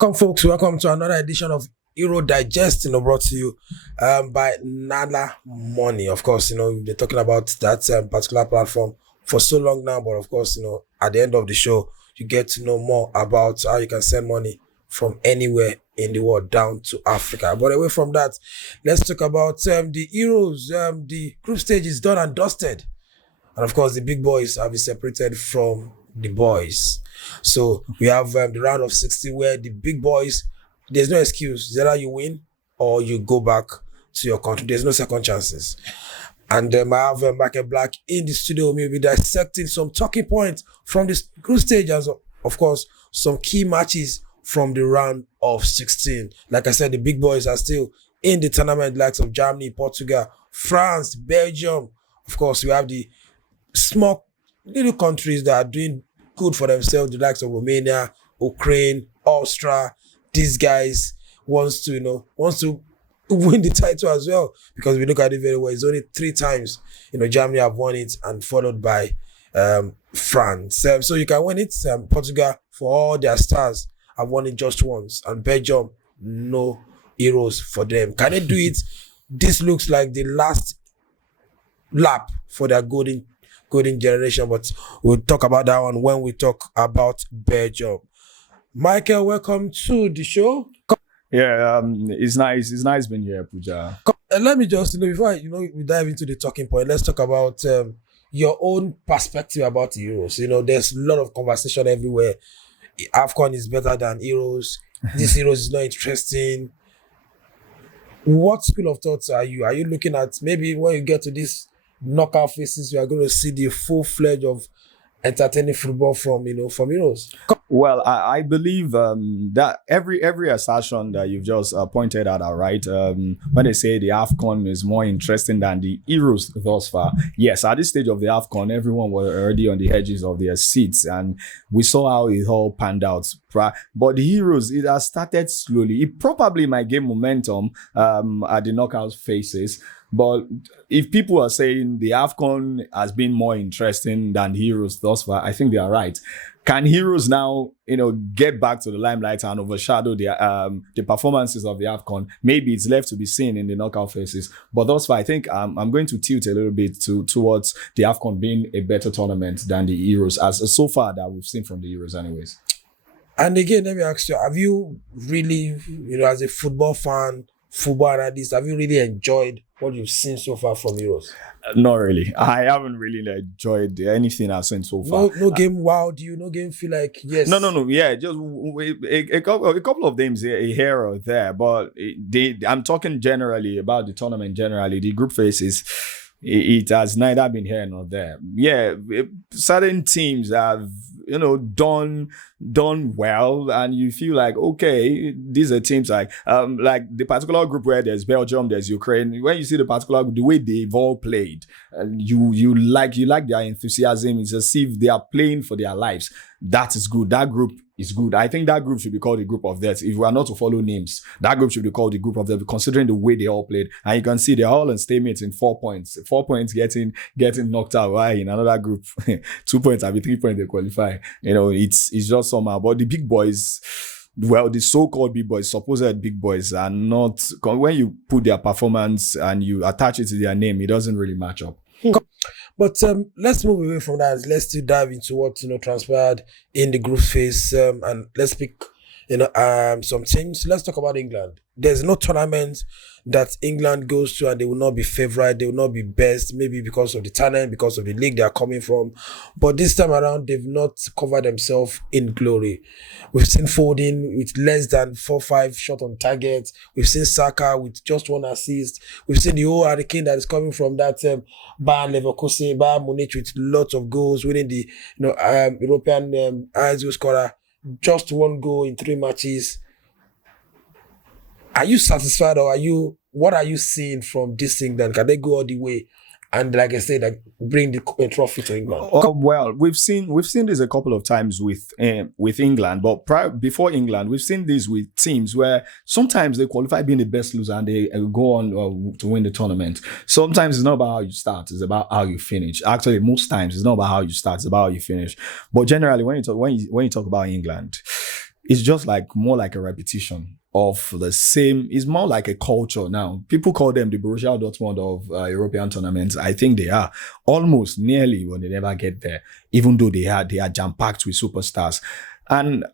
Welcome, folks. Welcome to another edition of Euro Digest, brought to you by Nala Money. Of course, we've been talking about that particular platform for so long now, but of course, at the end of the show, you get to know more about how you can send money from anywhere in the world down to Africa. But away from that, let's talk about the Euros. The group stage is done and dusted. And of course, the big boys have been separated from the boys. So we have the round of 60 where the big boys, there's no excuse. It's either you win or you go back to your country. There's no second chances. And I have Michael Black in the studio. We'll be dissecting some talking points from this group stage, and of course, some key matches from the round of 16. Like I said, the big boys are still in the tournament, likes of Germany, Portugal, France, Belgium. Of course, we have the small little countries that are doing good for themselves, the likes of Romania, Ukraine, Austria. These guys wants to win the title as well, because we look at it very well. It's only 3 times, Germany have won it, and followed by France. So you can win it. Portugal, for all their stars, have won it just once, and Belgium, no Euros for them. Can they do it? This looks like the last lap for their golden generation, but we'll talk about that one when we talk about Belgium. Michael, welcome to the show. Yeah, it's nice. It's nice being here, Pooja. Let me just, before we dive into the talking point, let's talk about your own perspective about the Euros. There's a lot of conversation everywhere. AFCON is better than Euros. This Euros is not interesting. What school of thoughts are you? Are you looking at maybe when you get to this knockout phases, you are going to see the full-fledged of entertaining football from Euros? Well, I believe that every assertion that you've just pointed out are right. When they say the AFCON is more interesting than the Euros thus far, yes, at this stage of the AFCON, everyone was already on the edges of their seats, and we saw how it all panned out. But the Euros, it has started slowly. It probably might gain momentum at the knockout phases. But if people are saying the AFCON has been more interesting than the Euros thus far, I think they are right. Can Heroes now, get back to the limelight and overshadow the performances of the AFCON? Maybe it's left to be seen in the knockout phases. But thus far, I think I'm going to tilt a little bit towards the AFCON being a better tournament than the Euros, as so far that we've seen from the Euros anyways. And again, let me ask you, have you really, as a football fan, football analyst, have you really enjoyed what you've seen so far from Euros? Not really. I haven't really enjoyed anything I've seen so far. No game wowed you. No game feel like yes. No. Yeah, just a couple of games here or there. But I'm talking generally about the tournament. Generally, the group phases, it has neither been here nor there. Yeah, certain teams have done well, and you feel like, okay, these are teams like the particular group where there's Belgium, there's Ukraine. When you see the particular group, the way they've all played, and you like their enthusiasm. It's as if they are playing for their lives. That is good. That group is good. I think that group should be called the group of death. If we are not to follow names, that group should be called the group of death, considering the way they all played. And you can see they're all in stalemate in 4 points. 4 points getting knocked out. Why in another group, 2 points, 3 points they qualify. It's just somehow. But the big boys, well, the so-called big boys, supposed big boys, are not. When you put their performance and you attach it to their name, it doesn't really match up. But let's move away from that. Let's still dive into what transpired in the group phase, and let's pick some teams. Let's talk about England. There's no tournament that England goes to and they will not be favourite, they will not be best, maybe because of the talent, because of the league they are coming from. But this time around, they've not covered themselves in glory. We've seen Foden with less than 4-5 shot on target. We've seen Saka with just 1 assist. We've seen the whole hurricane that is coming from that Bayern Leverkusen, Bayern Munich with lots of goals, winning the European highest goal scorer, just 1 goal in 3 matches. Are you satisfied, or what are you seeing from this England? Can they go all the way and, like I said, bring the trophy to England? Well, we've seen this a couple of times with England, but before England, we've seen this with teams where sometimes they qualify being the best loser and they go on to win the tournament. Sometimes it's not about how you start; it's about how you finish. Actually, most times it's not about how you start; it's about how you finish. But generally, when you talk about England, it's just like more like a repetition of the same. It's more like a culture now. People call them the Borussia Dortmund of European tournaments. I think they are almost nearly when they never get there, even though they are jam packed with superstars. And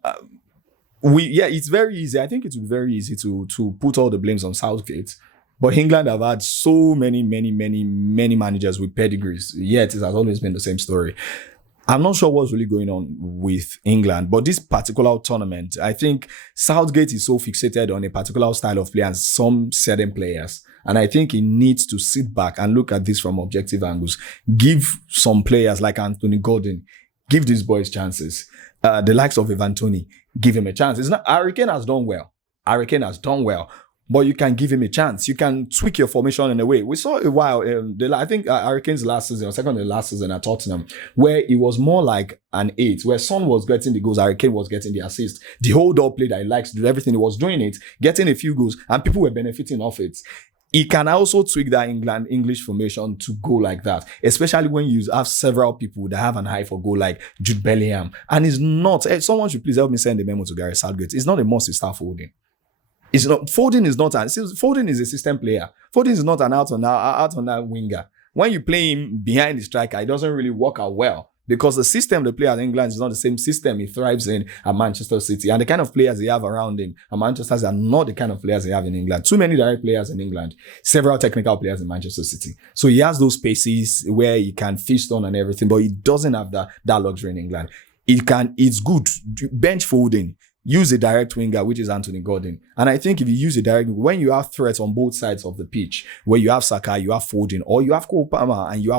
it's very easy. I think it would be very easy to put all the blames on Southgate. But England have had so many managers with pedigrees. Yet it has always been the same story. I'm not sure what's really going on with England, but this particular tournament, I think Southgate is so fixated on a particular style of play and some certain players. And I think he needs to sit back and look at this from objective angles. Give some players like Anthony Gordon, give these boys chances. The likes of Ivan Toney, give him a chance. It's not Harry Kane has done well. But you can give him a chance. You can tweak your formation in a way. We saw a while, I think Harry Kane's last season, or second to last season at Tottenham, where it was more like an 8, where Son was getting the goals, Harry Kane was getting the assist. The hold-up play that he likes to do, everything, he was doing it, getting a few goals, and people were benefiting off it. He can also tweak that English formation to go like that, especially when you have several people that have an eye for goal, like Jude Bellingham. And it's not, someone should please help me send a memo to Gareth Southgate. It's not a must to start Foden. It's not, Foden is a system player. Foden is not an out on that winger. When you play him behind the striker, it doesn't really work out well because the system they play at England is not the same system he thrives in at Manchester City. And the kind of players they have around him at Manchester City are not the kind of players they have in England. Too many direct players in England, several technical players in Manchester City. So he has those spaces where he can feast on and everything, but he doesn't have that luxury in England. It's good. Bench Foden. Use a direct winger, which is Anthony Gordon. And I think if you use a direct, when you have threats on both sides of the pitch, where you have Saka, you have Foden, or you have Cole Palmer and you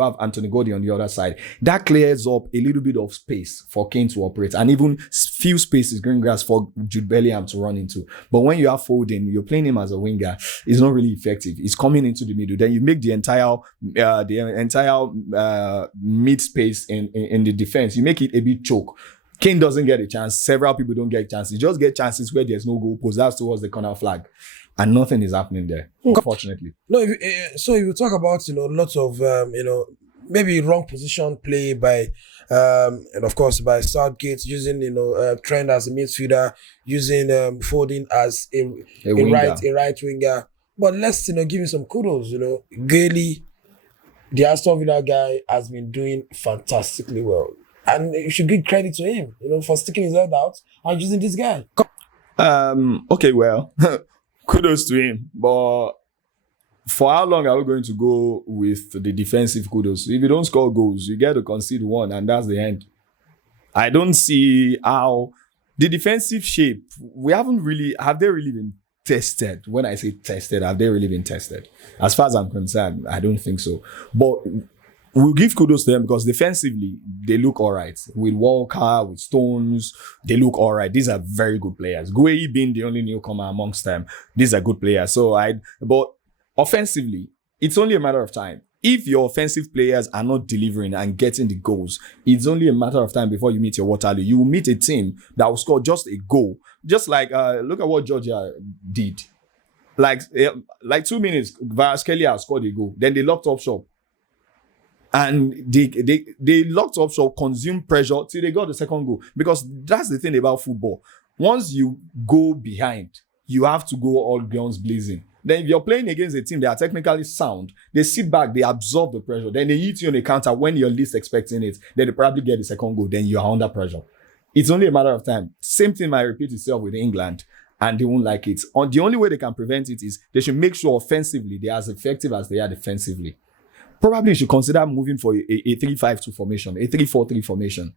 have Anthony Gordon on the other side, that clears up a little bit of space for Kane to operate, and even few spaces, green grass for Jude Bellingham to run into. But when you have Foden, you're playing him as a winger, it's not really effective. He's coming into the middle. Then you make the entire mid space in the defense, you make it a bit choke. Kane doesn't get a chance. Several people don't get chances. You just get chances where there's no goal post. That's towards the corner flag. And nothing is happening there, unfortunately. No, so if you talk about, lots of, maybe wrong position play by, and of course by Southgate, using, Trent as a midfielder, using Foden as a right winger. But let's, give him some kudos, Gailey, the Aston Villa guy, has been doing fantastically well. And you should give credit to him, for sticking his head out and using this guy. Okay, well, kudos to him. But for how long are we going to go with the defensive kudos? If you don't score goals, you get to concede one, and that's the end. I don't see how the defensive shape, have they really been tested? When I say tested, have they really been tested? As far as I'm concerned, I don't think so. But we'll give kudos to them because defensively, they look all right. With Walker, with Stones, they look all right. These are very good players. Gueye being the only newcomer amongst them, these are good players. But offensively, it's only a matter of time. If your offensive players are not delivering and getting the goals, it's only a matter of time before you meet your Waterloo. You will meet a team that will score just a goal. Just like, look at what Georgia did. Like 2 minutes, Kvaratskhelia scored a goal. Then they locked up shop. And they locked up, so consumed pressure till they got the second goal. Because that's the thing about football. Once you go behind, you have to go all guns blazing. Then if you're playing against a team that are technically sound, they sit back, they absorb the pressure. Then they hit you on a counter when you're least expecting it. Then they probably get the second goal. Then you're under pressure. It's only a matter of time. Same thing might repeat itself with England. And they won't like it. The only way they can prevent it is they should make sure offensively they're as effective as they are defensively. Probably you should consider moving for a 3-5-2 formation, a 3-4-3 formation.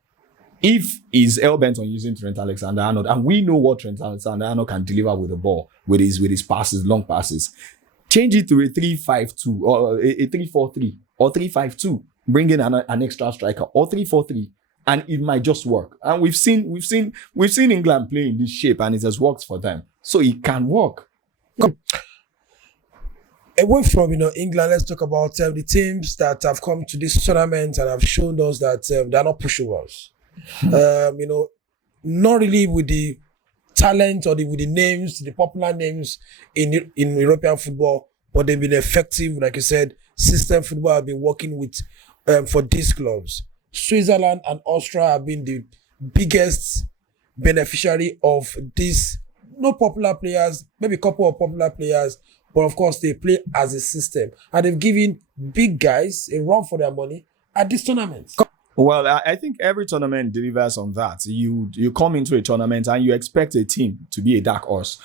If he's hell-bent on using Trent Alexander-Arnold, and we know what Trent Alexander-Arnold can deliver with the ball, with his passes, long passes, change it to a 3-5-2 or a 3-4-3 or 3-5-2. Bring in an extra striker or 3-4-3, and it might just work. And we've seen England play in this shape, and it has worked for them. So it can work. Away from England, let's talk about the teams that have come to this tournament and have shown us that they're not pushovers. Not really with the talent or with the names, the popular names in European football, but they've been effective. Like you said, system football have been working with for these clubs. Switzerland and Austria have been biggest beneficiary of these not popular players, maybe a couple of popular players, but of course they play as a system. And they've given big guys a run for their money at this tournament. Well, I think every tournament delivers on that. You come into a tournament and you expect a team to be a dark horse.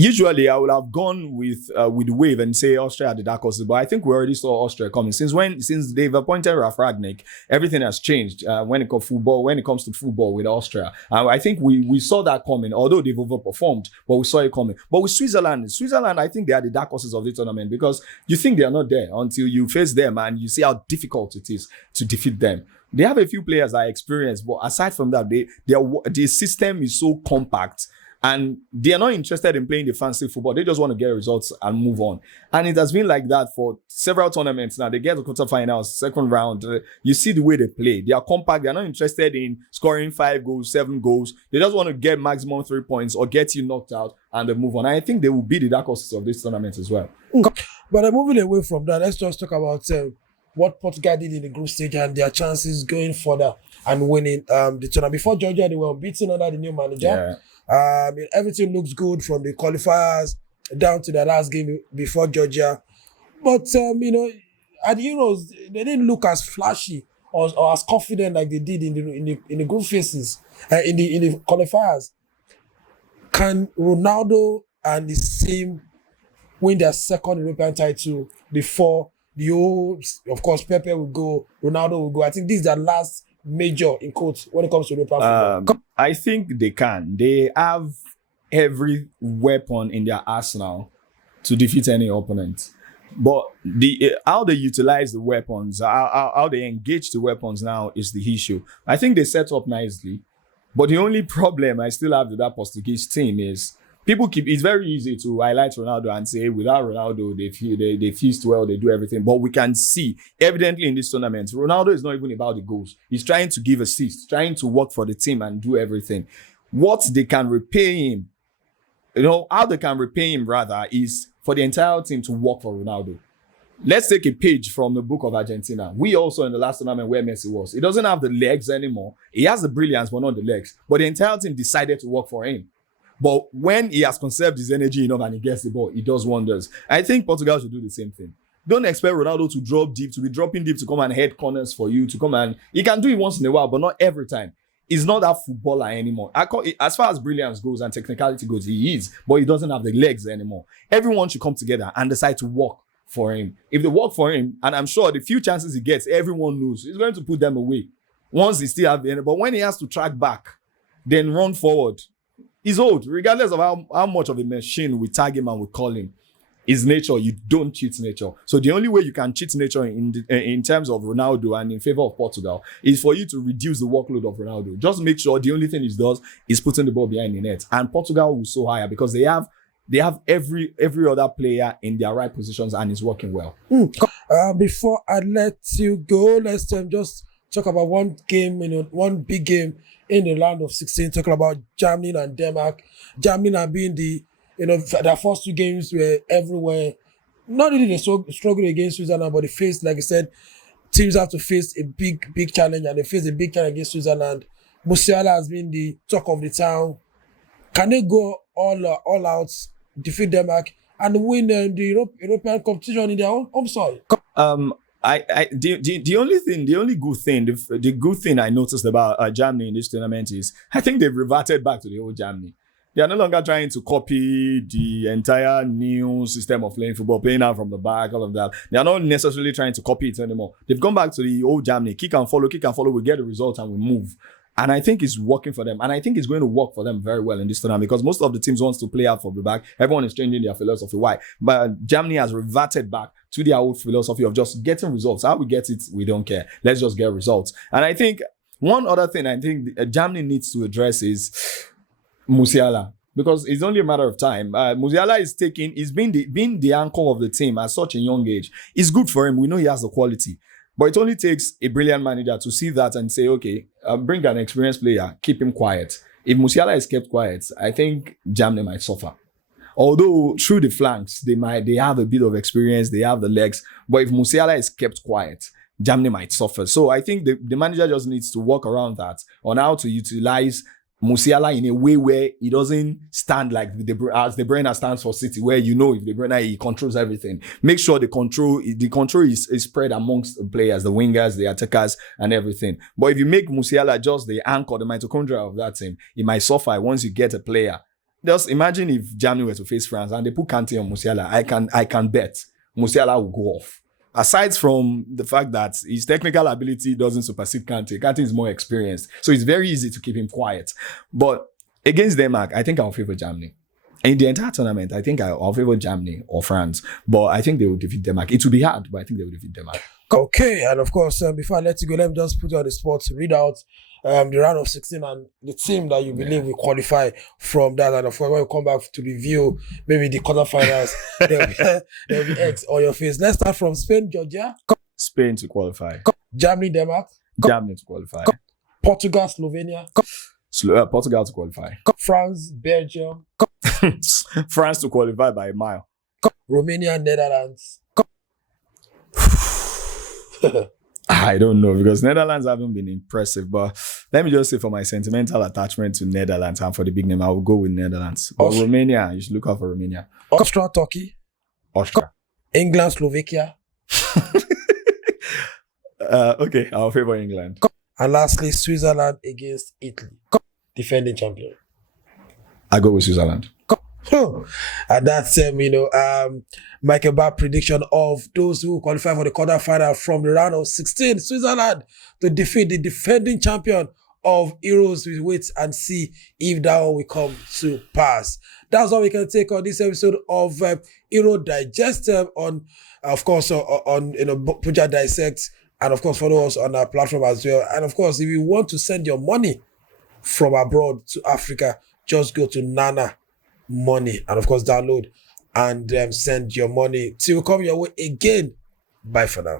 Usually, I would have gone with Wave and say Austria are the dark horses, but I think we already saw Austria coming. Since they've appointed Ralf Ragnick, everything has changed when it comes to football with Austria. I think we saw that coming, although they've overperformed, but we saw it coming. But with Switzerland, I think they are the dark horses of the tournament because you think they are not there until you face them and you see how difficult it is to defeat them. They have a few players I experienced, but aside from that, their system is so compact. And they are not interested in playing the fancy football. They just want to get results and move on. And it has been like that for several tournaments now. They get to quarterfinals, second round. You see the way they play. They are compact. They are not interested in scoring 5 goals, 7 goals. They just want to get maximum 3 points or get you knocked out and then move on. And I think they will be the dark horses of this tournament as well. But moving away from that, let's just talk about what Portugal did in the group stage and their chances going further and winning the tournament. Before Georgia, they were beaten under the new manager. Yeah. Everything looks good from the qualifiers down to the last game before Georgia. But, at the Euros, they didn't look as flashy or as confident like they did in the group phases, in the qualifiers. Can Ronaldo and his team win their second European title before the old, of course, Pepe will go, Ronaldo will go? I think this is their last major, in quotes, when it comes to European football. I think they can. They have every weapon in their arsenal to defeat any opponent. But how they utilize the weapons, how they engage the weapons now is the issue. I think they set up nicely. But the only problem I still have with that Portuguese team is it's very easy to highlight Ronaldo and say without Ronaldo, they feast well, they do everything. But we can see, evidently in this tournament, Ronaldo is not even about the goals. He's trying to give assists, trying to work for the team and do everything. What they can repay him, how they can repay him rather is for the entire team to work for Ronaldo. Let's take a page from the book of Argentina. We also in the last tournament where Messi was. He doesn't have the legs anymore. He has the brilliance, but not the legs. But the entire team decided to work for him. But when he has conserved his energy enough and he gets the ball, he does wonders. I think Portugal should do the same thing. Don't expect Ronaldo to drop deep, to be dropping deep, to come and head corners for you, to come and... He can do it once in a while, but not every time. He's not that footballer anymore. As far as brilliance goes and technicality goes, he is, but he doesn't have the legs anymore. Everyone should come together and decide to work for him. If they work for him, and I'm sure the few chances he gets, everyone knows he's going to put them away. Once he still have the... But when he has to track back, then run forward... He's old, regardless of how much of a machine we tag him and we call him. His nature, you don't cheat nature. So the only way you can cheat nature in terms of Ronaldo and in favor of Portugal is for you to reduce the workload of Ronaldo. Just make sure the only thing he does is putting the ball behind the net. And Portugal will so higher because they have every other player in their right positions and it's working well. Before I let you go, let's just talk about one game, one big game in the round of 16, talking about Germany and Denmark. Germany have been their first 2 games were everywhere. Not really they struggled against Switzerland, but they faced, like I said, teams have to face a big challenge, and they faced a big challenge against Switzerland. Musiala has been the talk of the town. Can they go all out, defeat Denmark, and win the European competition in their own home soil? The good thing I noticed about Germany in this tournament is I think they've reverted back to the old Germany. They are no longer trying to copy the entire new system of playing football, playing out from the back, all of that. They are not necessarily trying to copy it anymore. They've gone back to the old Germany. Kick and follow, we get the result and we move. And I think it's working for them. And I think it's going to work for them very well in this tournament because most of the teams wants to play out from the back. Everyone is changing their philosophy. Why? But Germany has reverted back to their old philosophy of just getting results. How we get it, we don't care. Let's just get results. And I think one other thing I think Germany needs to address is Musiala. Because it's only a matter of time. Musiala is being the anchor of the team at such a young age. It's good for him. We know he has the quality. But it only takes a brilliant manager to see that and say, okay, bring an experienced player, keep him quiet. If Musiala is kept quiet, I think Germany might suffer. Although through the flanks, they have a bit of experience, they have the legs. But if Musiala is kept quiet, Germany might suffer. So I think the manager just needs to work around that on how to utilize Musiala in a way where he doesn't stand like as De Bruyne stands for City, where if De Bruyne, he controls everything. Make sure the control is spread amongst the players, the wingers, the attackers, and everything. But if you make Musiala just the anchor, the mitochondria of that team, he might suffer once you get a player. Just imagine if Germany were to face France and they put Kante on Musiala. I can bet Musiala will go off. Aside from the fact that his technical ability doesn't supersede Kante. Kante is more experienced. So it's very easy to keep him quiet. But against Denmark, I think I'll favor Germany. In the entire tournament, I think I'll favor Germany or France. But I think they will defeat Denmark. It will be hard, but I think they will defeat Denmark. Okay, and of course, before I let you go, let me just put you on the spot to read out the round of 16 and the team that you believe will qualify from that. And of course, when we come back to review maybe the quarterfinals, there'll be X on your face. Let's start from Spain, Georgia. Spain to qualify. Germany, Denmark. Germany to qualify. Portugal, Slovenia. Portugal to qualify. France, Belgium. France to qualify by a mile. Romania, Netherlands. I don't know, because Netherlands haven't been impressive, but let me just say, for my sentimental attachment to Netherlands and for the big name, I will go with Netherlands. But Romania, you should look out for Romania. Austria, Turkey. Austria. England, Slovakia. Okay, I'll favor England. And lastly, Switzerland against Italy, defending champion. I go with Switzerland. And that's Michael Barr prediction of those who qualify for the quarterfinal from the round of 16. Switzerland to defeat the defending champion of Euros. We wait and see if that one will come to pass. That's all we can take on this episode of Euro Digest. On Puja Dissects, and of course follow us on our platform as well. And of course, if you want to send your money from abroad to Africa, just go to Nana Money and of course download and send your money till we come your way again. Bye for now.